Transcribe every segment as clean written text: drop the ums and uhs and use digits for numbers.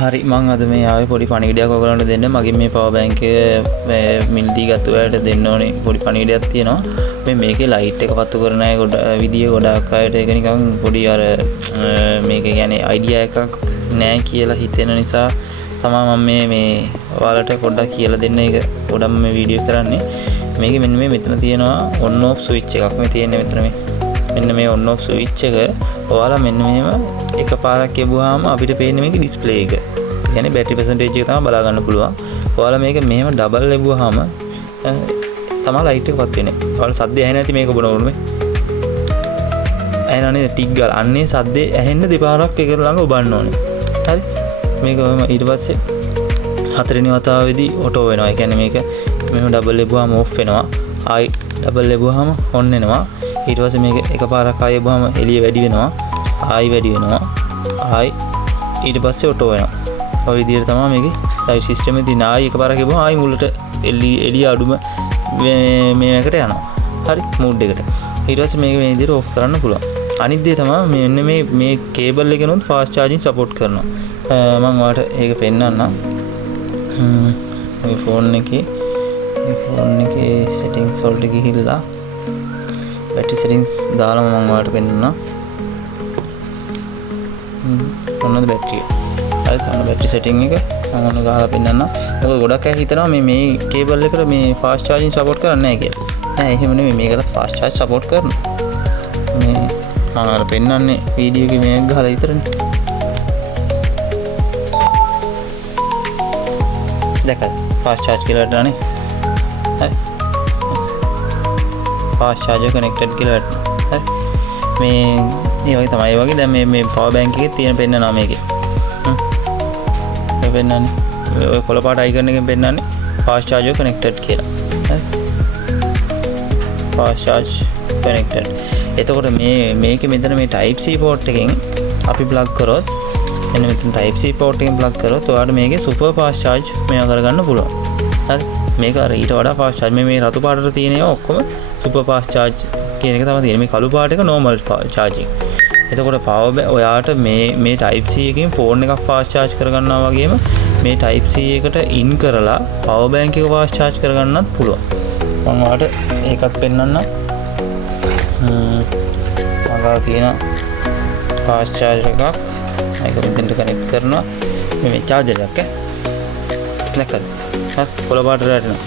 හරි මං අද මේ ආවේ පොඩි පණිවිඩයක් ඔයගලන්ට දෙන්න. මගේ මේ පවර් බැංක් එක මිලදී ගත්ත ඔයාලට දෙන්න ඕනේ පොඩි පණිවිඩයක් තියෙනවා. මේකේ ලයිට් එක පත්තු කරන අය විදිය ගොඩාක් අයට ඒක නිකන් පොඩි අර මේක කියන්නේ අයිඩියා එකක් නෑ කියලා හිතෙන නිසා තමයි මම මේ ඔයාලට පොඩ්ඩක් කියලා දෙන්න එක පොඩ්ඩක් මේ වීඩියෝ කරන්නේ. මේකේ මෙන්න මේ මෙතන තියෙනවා ඔන් ඔෆ් ස්විච් එකක් මේ තියෙන්නේ මෙතන මෙන්න මේ ඔන් ඔෆ් ස්විච් එක ඔයාලා මෙන්න මෙහෙම එකපාරක් යවුවාම අපිට පේන්නේ මේකේ ඩිස්ප්ලේ එක. يعني බැටරි පර්සන්ටේජ් එක තමයි බලා ගන්න පුළුවන්. ඔයාලා මේක මෙහෙම ඩබල් ලැබුවාම තමයි ලයිට් එක පත් වෙන්නේ. ඔයාලා සද්ද ඇහෙන්නේ නැති මේක ඔබන ඕනේ. ඇහෙනනේ ටික් ගාලා අන්නේ සද්දේ ඇහෙන්න දෙපාරක් එක ළඟ ඔබන්න ඕනේ. හරි. මේක ඊට පස්සේ හතරවෙනි වතාවේදී ඔටෝ වෙනවා. ඒ කියන්නේ මේක මෙහෙම ඩබල් ලැබුවාම ඔෆ් වෙනවා. ආයි ඩබල් ලැබුවාම ඔන් වෙනවා. ඊට පස්සේ මේක එකපාරක් ආයෙ බහම එළිය වැඩි වෙනවා. ආයි වැඩි වෙනවා. ආයි ඊට පස්සේ ඔටෝ වෙනවා. ඔය විදිහට තමයි මේකේ ලයිට් සිස්ටම් එකේ තියෙන. ආයි එකපාරක් ගිහම ආයි මුලට එළිය අඩුම මේකට යනවා. හරි මූඩ් එකට. ඊට පස්සේ මේක මේ විදිහට ඔෆ් කරන්න පුළුවන්. අනිත් දේ තමයි මෙන්න මේ කේබල් එකනොත් ෆාස්ට් චාර්ජින් සපෝට් කරනවා. මම ඔයාලට ඒක පෙන්නන්නම්. මේ ෆෝන් එකේ සෙටින්ග්ස් වලට ගිහිල්ලා බැටරි සෙටින්ග්ස් දාලා මම ඔයාලට පෙන්නන්නම්. ඔන්නද බැටරිය. හරි ඔන්න බැටරි සෙටින් එක මම ඔන්න ගහලා පෙන්නන්නම්. මොකද ගොඩක් අය හිතනවා මේ කේබල් එකට මේ ෆාස්ට් චාර්ජින් සපෝට් කරන්නේ නැහැ කියලා. නෑ එහෙම නෙමෙයි මේකට ෆාස්ට් චාර්ජ් සපෝට් කරනවා. මේ මම අර පෙන්නන්නේ වීඩියෝ එකේ මේක ගහලා විතරනේ. දැක්කද? ෆාස්ට් චාර්ජ් කියලා දාන්නේ. හරි. ෆාස්ට් චාර්ජර් කනෙක්ටඩ් කියලා හරි. මේ වගේ තමයි. ඒ වගේ දැන් මේ පවර් බැංක් එකේ තියෙන පෙන්නනවා මේකේ. මේ පෙන්නන්නේ ඔය කොළ පාට අයිකන් එකෙන් පෙන්නන්නේ ෆාස්ට් චාර්ජර් කනෙක්ටඩ් කියලා. හරි. Fast charge connected. එතකොට මේකේ මෙතන මේ type C port එකෙන් අපි plug කරොත් මෙන්න මෙතන type C port එකෙන් plug කරොත් ඔයාලට මේකේ super fast charge මේවා කරගන්න පුළුවන්. හරි. මේක අර ඊට වඩා fast charge මේ රතු පාටට තියෙන ඒවා ඔක්කොම super fast charge කියන එක තමයි තියෙන්නේ. මේ කළු පාට එක normal charging. එතකොට power ඔයාට මේ type C එකෙන් phone එකක් fast charge කරගන්නවා වගේම මේ type C එකට in කරලා power bank එක fast charge කරගන්නත් පුළුවන්. මම ඔයාලට ඒකත් පෙන්නන්නම්. මගාව තියෙන fast charger එකක් මේක මෙතෙන්ට කනෙක්ට් කරනවා. මේ charger එකක් දැක්කද? හරි කොළ පාටට වැටෙනවා.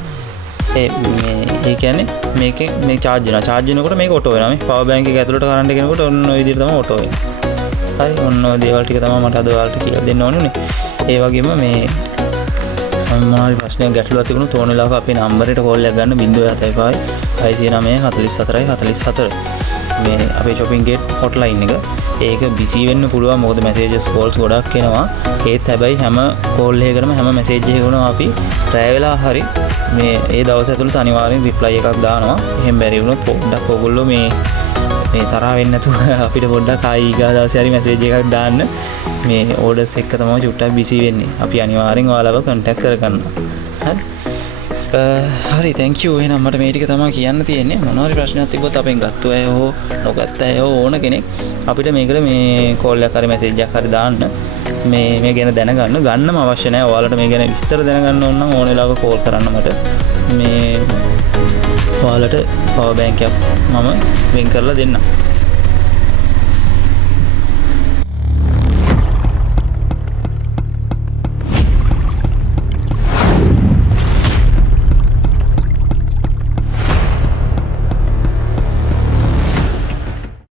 ඒ කියන්නේ මේකෙන් මේ charge වෙනවා. charge වෙනකොට මේක ඔටෝ වෙනවා. මේ power bank එක ඇතුළට කරන්ට් එක එනකොට ඔන්න ඔය විදිහට තමයි ඔටෝ වෙන්නේ. හරි ඔන්න ඔය දේවල් ටික තමයි මට අද ඔයාලට කියලා දෙන්න ඕනේ. ඒ වගේම මේ මොනවාරි ප්‍රශ්නයක් ගැටලුවක් තිබුණොත් ඕන වෙලාවක අපේ නම්බරයට කෝල් එකක් ගන්න 075 694 44 44 මේ අපේ shopping gate hotline එක. ඒක busy වෙන්න පුළුවන් මොකද messages calls ගොඩක් එනවා. ඒත් හැබැයි හැම call එකකටම හැම message එකකටම අපි try වෙලා හරි මේ ඒ දවස් ඇතුළත අනිවාර්යෙන් reply එකක් දානවා. එහෙම බැරි වුණොත් පොඩ්ඩක් ඔයගොල්ලෝ මේ තරහ වෙන්නේ නැතුව අපිට පොඩ්ඩක් ආයි ඊගා දවසේ හරි message එකක් දාන්න. මේ orders එක තමයි චුට්ටක් busy වෙන්නේ. අපි අනිවාර්යෙන් ඔයාලව contact කරගන්නවා. හරි. හරි thank you. එහෙනම් මට මේ ටික තමයි කියන්න තියෙන්නේ. මොනවාරි ප්‍රශ්නයක් තිබ්බොත් අපෙන් ගත්ත අය හෝ නොගත්ත අය හෝ ඕන කෙනෙක් අපිට මේකට මේ කෝල් එකක් හරි මැසේජ් එකක් හරි දාන්න. මේ ගැන ගන්නම අවශ්‍ය නැහැ. ඔයාලට මේ ගැන විස්තර දැනගන්න ඕන නම් ඕන වෙලාවක කෝල් කරන්න මට. මේ ඔයාලට පවර් බැංක් එකක් මම වෙන් කරලා දෙන්නම්.